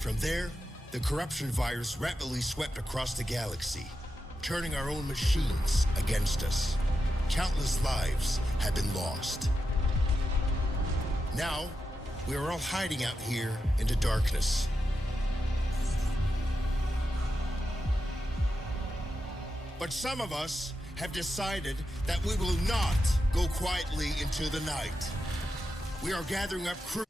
From there, the corruption virus rapidly swept across the galaxy, turning our own machines against us. Countless lives have been lost. Now, we are all hiding out here in the darkness. But some of us have decided that we will not go quietly into the night. We are gathering up crew.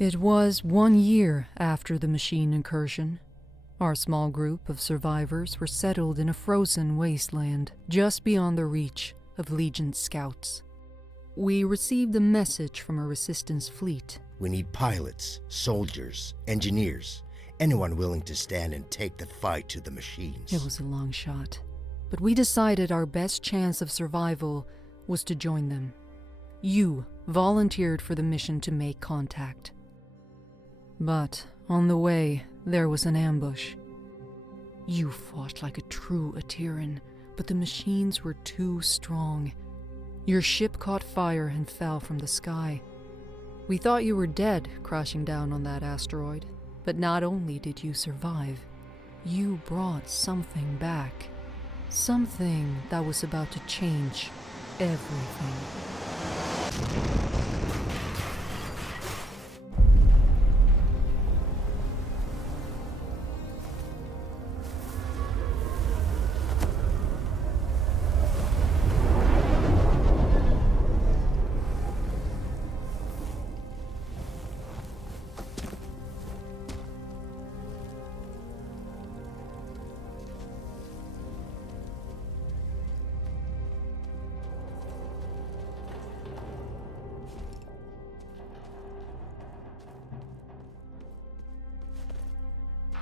It was 1 year after the machine incursion. Our small group of survivors were settled in a frozen wasteland just beyond the reach of Legion's scouts. We received a message from a resistance fleet. We need pilots, soldiers, engineers, anyone willing to stand and take the fight to the machines. It was a long shot, but we decided our best chance of survival was to join them. You volunteered for the mission to make contact. But on the way, there was an ambush. You fought like a true Atiran, but the machines were too strong. Your ship caught fire and fell from the sky. We thought you were dead, crashing down on that asteroid. But not only did you survive, you brought something back. Something that was about to change everything.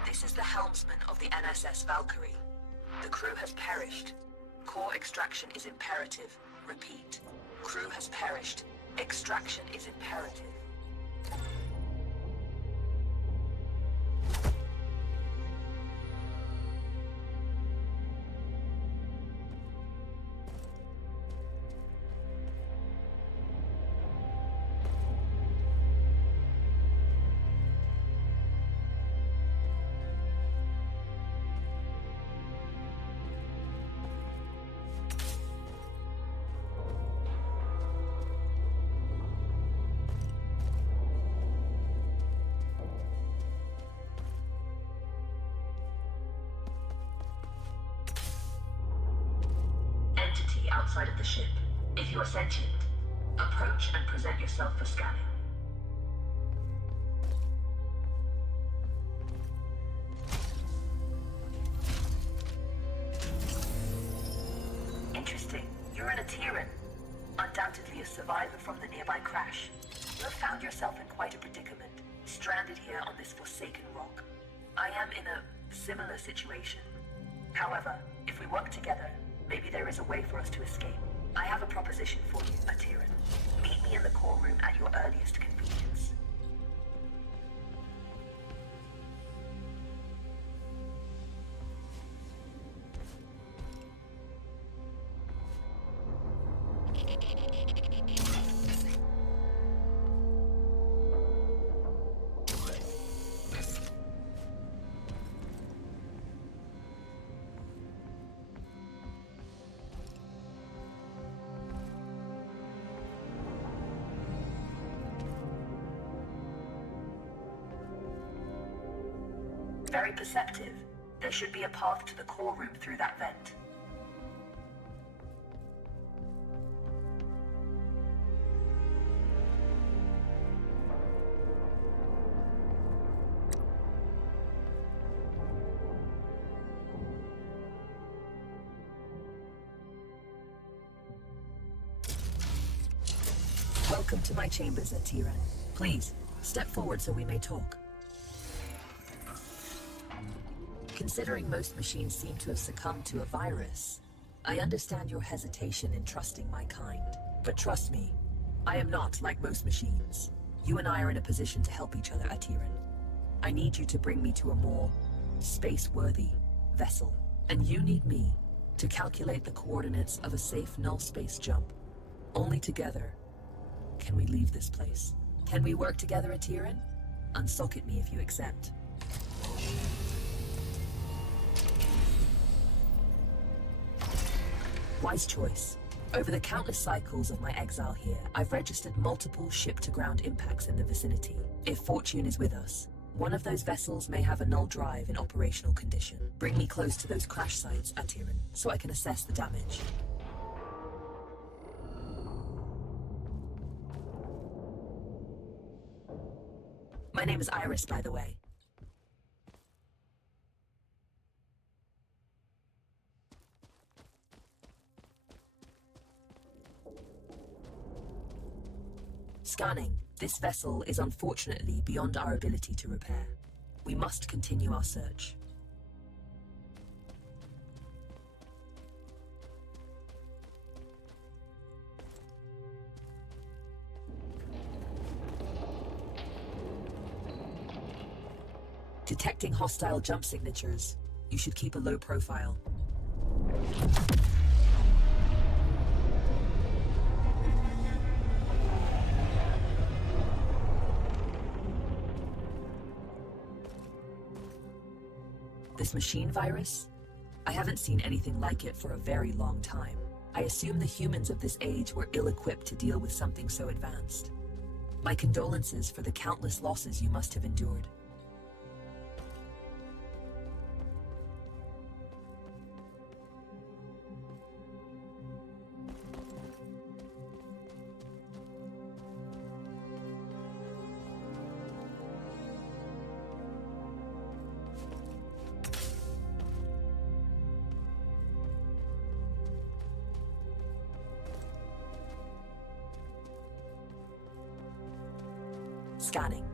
This is the helmsman of the NSS Valkyrie. The crew has perished. Core extraction is imperative. Repeat. Crew has perished. Extraction is imperative. Entity outside of the ship. If you are sentient, approach and present yourself for scanning. Interesting. You're an Atiran. Undoubtedly a survivor from the nearby crash. You have found yourself in quite a predicament, stranded here on this forsaken rock. I am in a similar situation. However, if we work together, maybe there is a way for us to escape. I have a proposition for you, Atiran. Meet me in the core room at your earliest convenience. Very perceptive. There should be a path to the core room through that vent. Welcome to my chambers, Atiran. Please, step forward so we may talk. Considering most machines seem to have succumbed to a virus, I understand your hesitation in trusting my kind. But trust me, I am not like most machines. You and I are in a position to help each other, Atiran. I need you to bring me to a more space-worthy vessel. And you need me to calculate the coordinates of a safe null space jump. Only together can we leave this place. Can we work together, Atiran? Unsocket me if you accept. Wise choice. Over the countless cycles of my exile here, I've registered multiple ship-to-ground impacts in the vicinity. If fortune is with us, one of those vessels may have a null drive in operational condition. Bring me close to those crash sites, Atiran, so I can assess the damage. My name is Iris, by the way. Scanning. This vessel is unfortunately beyond our ability to repair. We must continue our search. Detecting hostile jump signatures. You should keep a low profile. This machine virus? I haven't seen anything like it for a very long time. I assume the humans of this age were ill-equipped to deal with something so advanced. My condolences for the countless losses you must have endured. Scanning.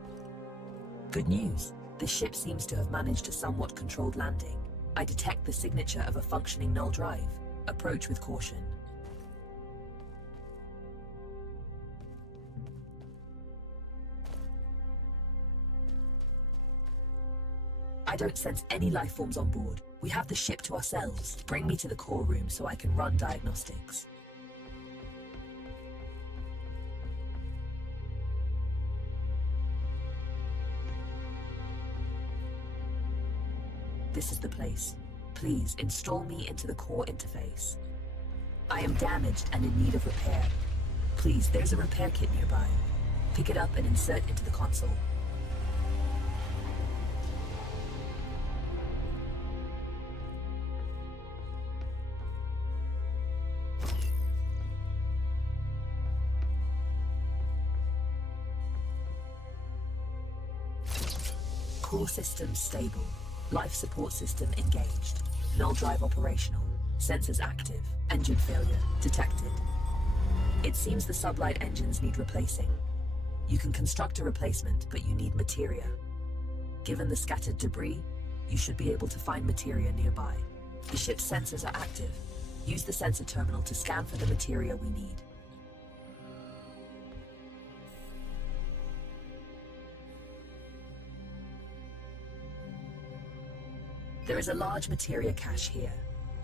Good news. The ship seems to have managed a somewhat controlled landing. I detect the signature of a functioning null drive. Approach with caution. I don't sense any life forms on board. We have the ship to ourselves. Bring me to the core room so I can run diagnostics. This is the place. Please install me into the core interface. I am damaged and in need of repair. Please, there's a repair kit nearby. Pick it up and insert into the console. Core system stable. Life support system engaged. Null drive operational. Sensors active. Engine failure detected. It seems the sublight engines need replacing. You can construct a replacement, but you need materia. Given the scattered debris, you should be able to find materia nearby. The ship's sensors are active. Use the sensor terminal to scan for the materia we need. There is a large materia cache here.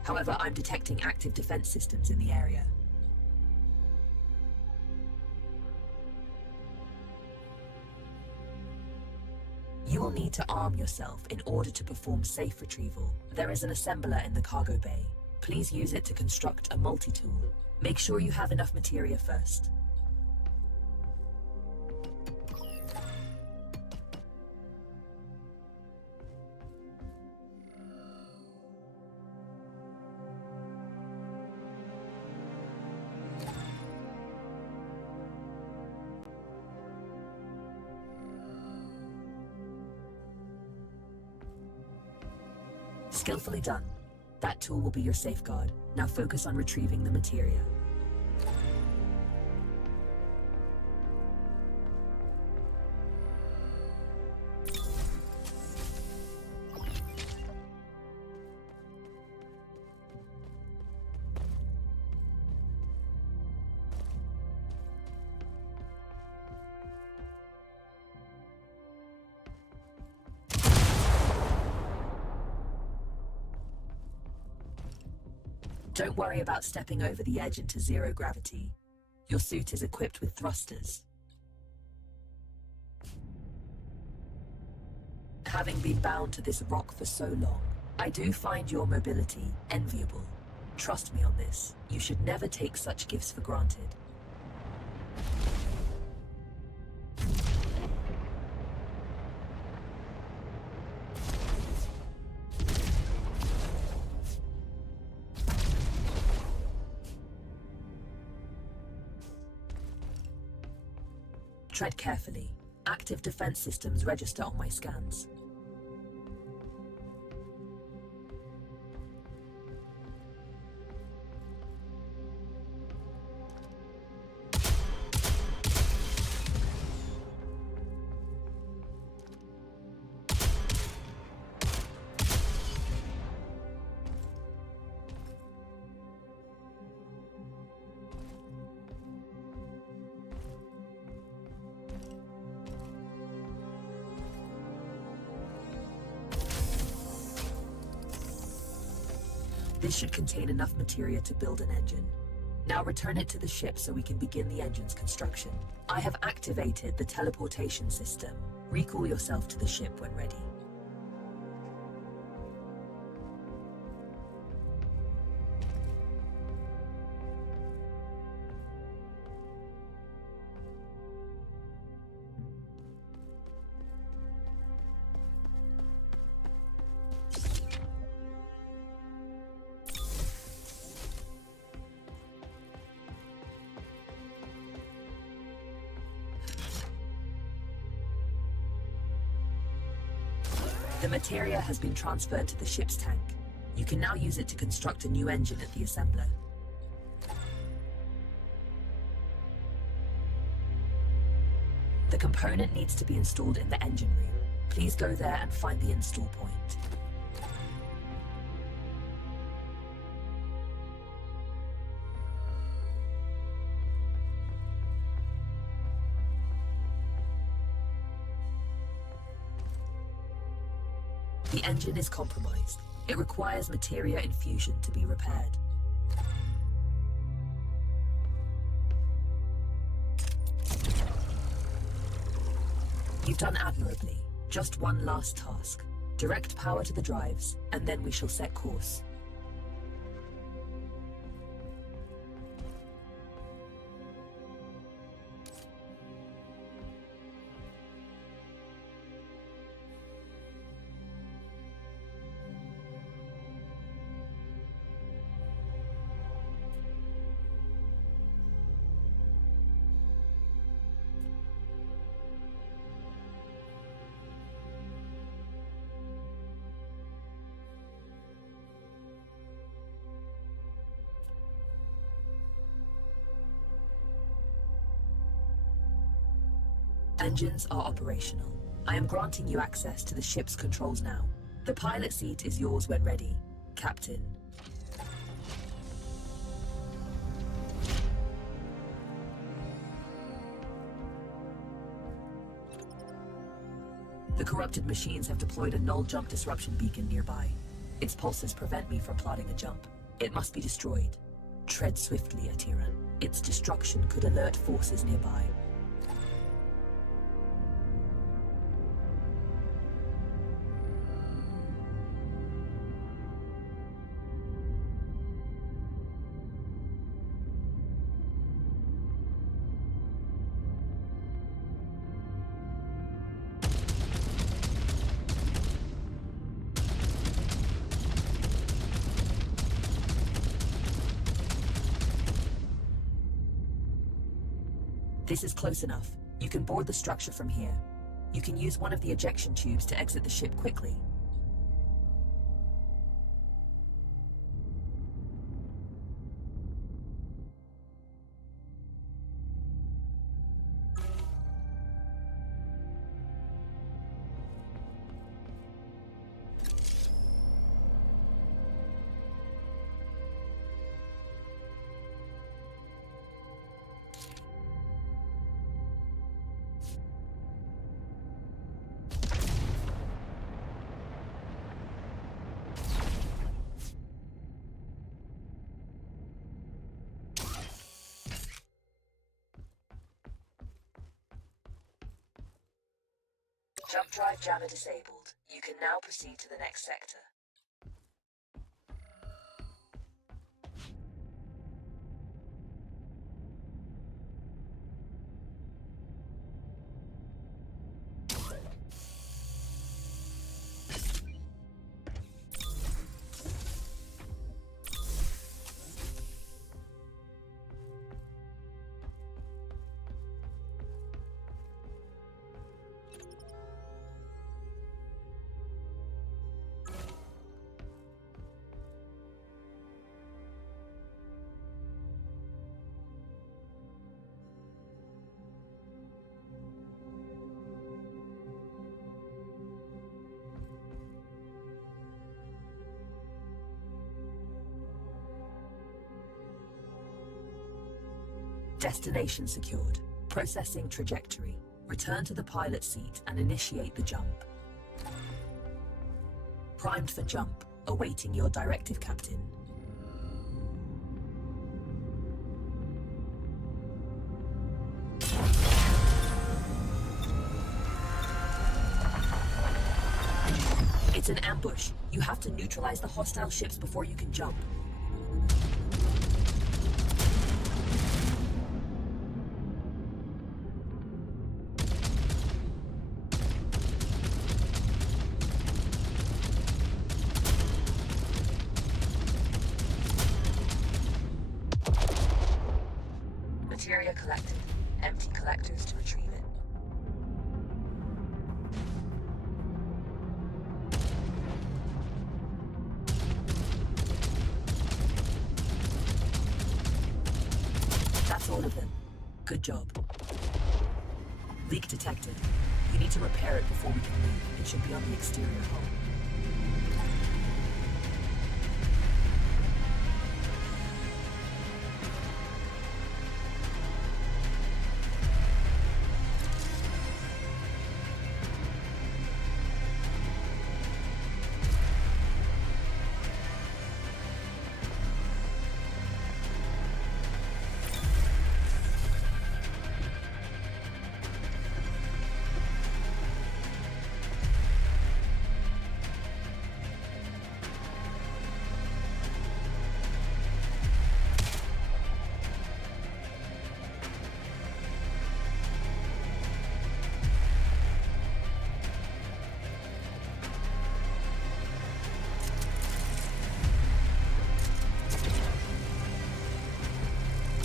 However, I'm detecting active defense systems in the area. You will need to arm yourself in order to perform safe retrieval. There is an assembler in the cargo bay. Please use it to construct a multi-tool. Make sure you have enough materia first. Skillfully done. That tool will be your safeguard. Now focus on retrieving the materia. Don't worry about stepping over the edge into zero gravity. Your suit is equipped with thrusters. Having been bound to this rock for so long, I do find your mobility enviable. Trust me on this. You should never take such gifts for granted. Tread carefully. Active defense systems register on my scans. This should contain enough materia to build an engine. Now return it to the ship so we can begin the engine's construction. I have activated the teleportation system. Recall yourself to the ship when ready. The materia has been transferred to the ship's tank. You can now use it to construct a new engine at the assembler. The component needs to be installed in the engine room. Please go there and find the install point. The engine is compromised. It requires materia infusion to be repaired. You've done admirably. Just one last task. Direct power to the drives, and then we shall set course. Engines are operational. I am granting you access to the ship's controls now. The pilot seat is yours when ready, Captain. The corrupted machines have deployed a null jump disruption beacon nearby. Its pulses prevent me from plotting a jump. It must be destroyed. Tread swiftly, Atiran. Its destruction could alert forces nearby. This is close enough. You can board the structure from here. You can use one of the ejection tubes to exit the ship quickly. Jump drive jammer disabled. You can now proceed to the next sector. Destination secured. Processing trajectory. Return to the pilot seat and initiate the jump. Primed for jump. Awaiting your directive, Captain. It's an ambush. You have to neutralize the hostile ships before you can jump. Materia collected. Empty collectors to retrieve it. That's all of them. Good job. Leak detected. You need to repair it before we can leave. It should be on the exterior hull.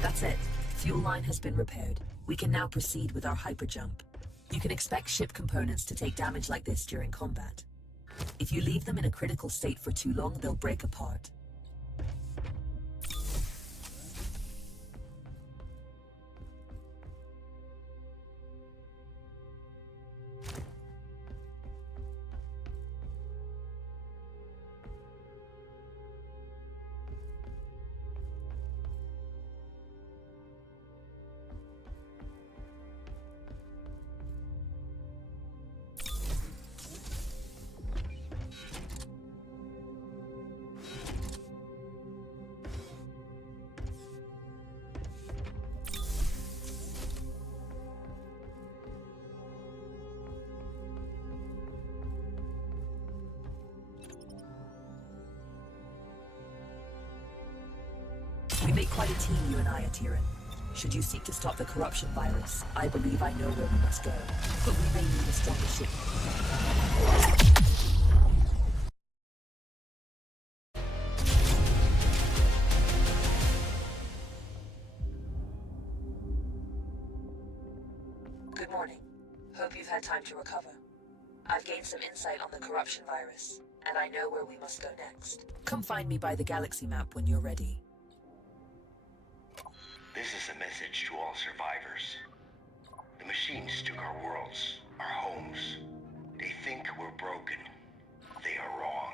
That's it. Fuel line has been repaired. We can now proceed with our hyperjump. You can expect ship components to take damage like this during combat. If you leave them in a critical state for too long, they'll break apart. We make quite a team, you and I, Atiran. Should you seek to stop the corruption virus, I believe I know where we must go. But we may need a stronger ship. Good morning. Hope you've had time to recover. I've gained some insight on the corruption virus, and I know where we must go next. Come find me by the galaxy map when you're ready. This is a message to all survivors. The machines took our worlds, our homes. They think we're broken. They are wrong.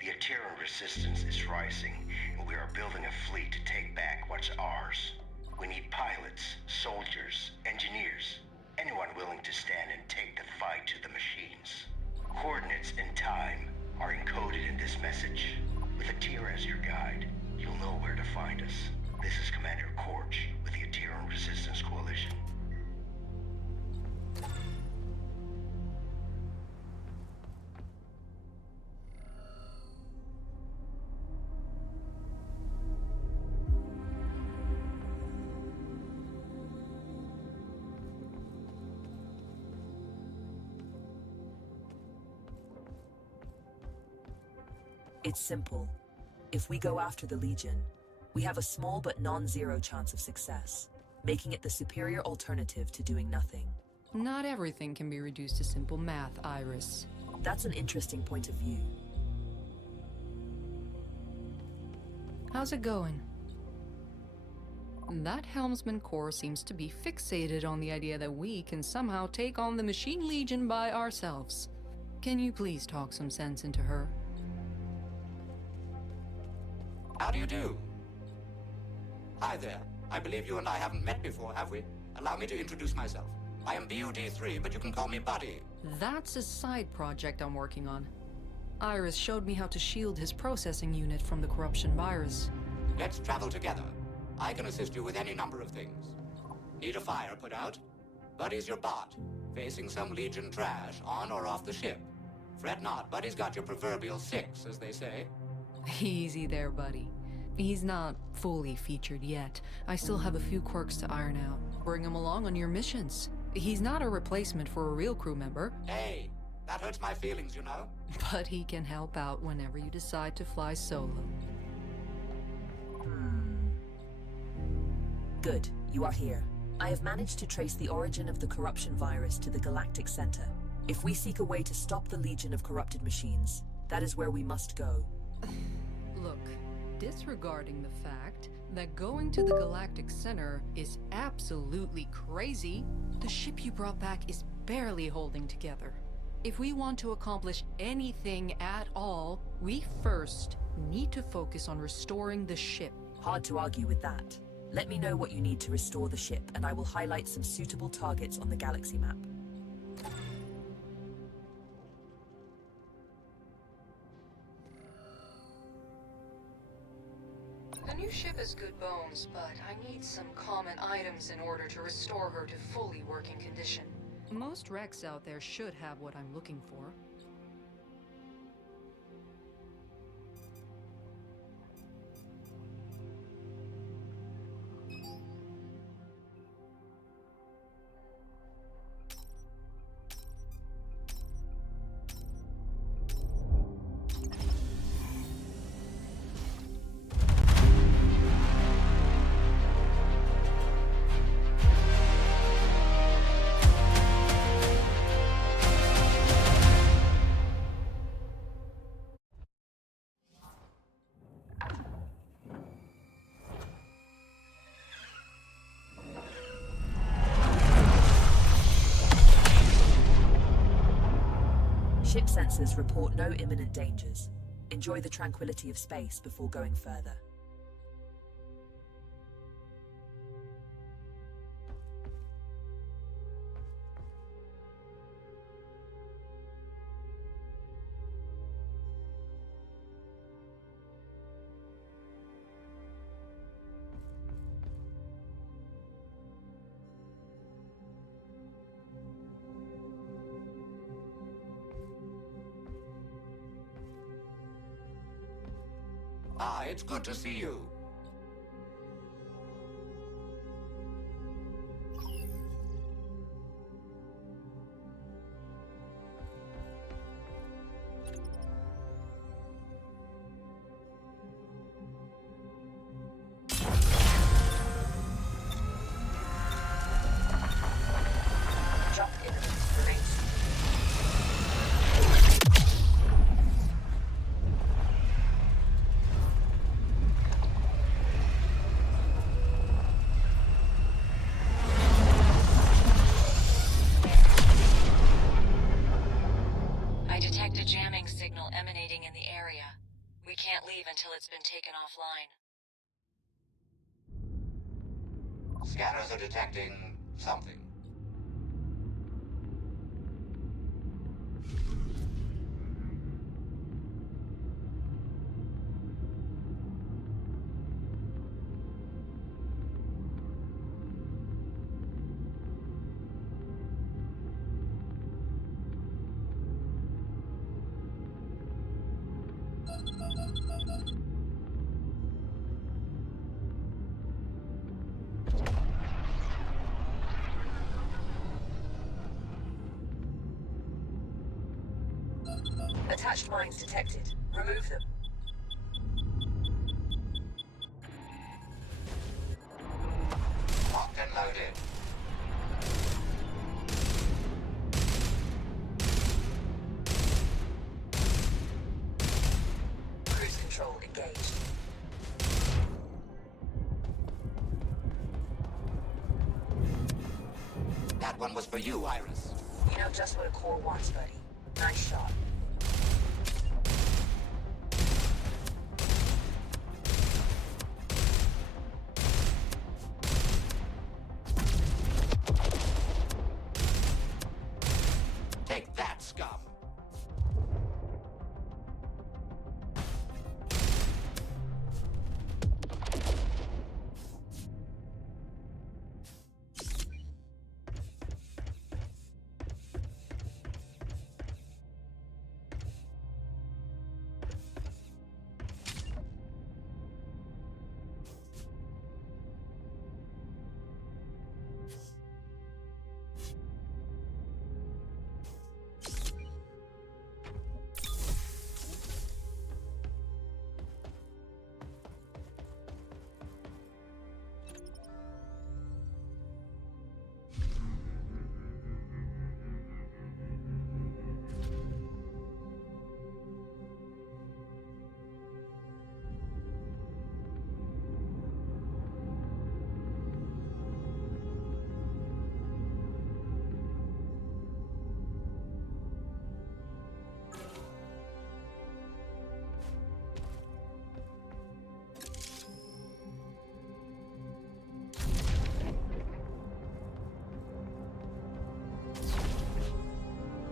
The Atiran resistance is rising, and we are building a fleet to take back what's ours. We need pilots, soldiers, engineers, anyone willing to stand and take the fight to the machines. Coordinates and time are encoded in this message. With Atira as your guide, you'll know where to find us. This is Commander Korch with the Atiran Resistance Coalition. It's simple. If we go after the Legion, we have a small but non-zero chance of success, making it the superior alternative to doing nothing. Not everything can be reduced to simple math, Iris. That's an interesting point of view. How's it going? That Helmsman Corps seems to be fixated on the idea that we can somehow take on the Machine Legion by ourselves. Can you please talk some sense into her? How do you do? Hi there. I believe you and I haven't met before, have we? Allow me to introduce myself. I am BUD-3, but you can call me Buddy. That's a side project I'm working on. Iris showed me how to shield his processing unit from the corruption virus. Let's travel together. I can assist you with any number of things. Need a fire put out? Buddy's your bot, facing some Legion trash on or off the ship. Fret not, Buddy's got your proverbial 6, as they say. Easy there, buddy. He's not fully featured yet. I still have a few quirks to iron out. Bring him along on your missions. He's not a replacement for a real crew member. Hey, that hurts my feelings, you know? But he can help out whenever you decide to fly solo. Good, you are here. I have managed to trace the origin of the corruption virus to the Galactic Center. If we seek a way to stop the Legion of corrupted machines, that is where we must go. Look, disregarding the fact that going to the Galactic Center is absolutely crazy, the ship you brought back is barely holding together. If we want to accomplish anything at all, we first need to focus on restoring the ship. Hard to argue with that. Let me know what you need to restore the ship, and I will highlight some suitable targets on the galaxy map. The new ship is good bones, but I need some common items in order to restore her to fully working condition. Most wrecks out there should have what I'm looking for. Ship sensors report no imminent dangers. Enjoy the tranquility of space before going further. Ah, it's good to see you. Jump imminent. Remain seated. I detect a jamming signal emanating in the area. We can't leave until it's been taken offline. Scanners are detecting something. Attached mines detected. Remove them. That one was for you, Iris. You know just what a core wants, buddy. Nice shot. Take that, scum.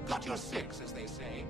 Got your six, as they say.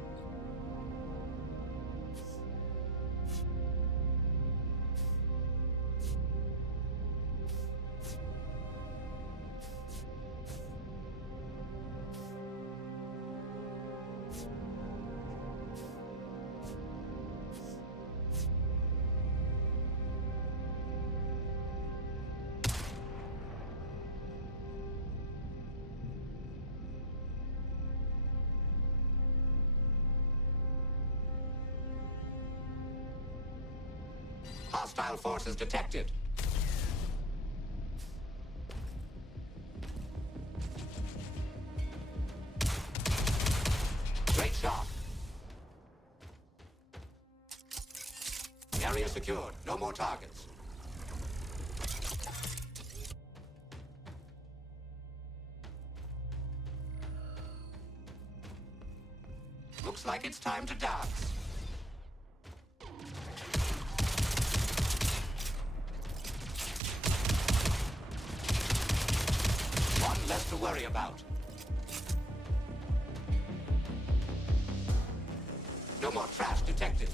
Hostile forces detected. Great shot. Area secured. No more targets. Looks like it's time to dance. Less to worry about. No more trash detected.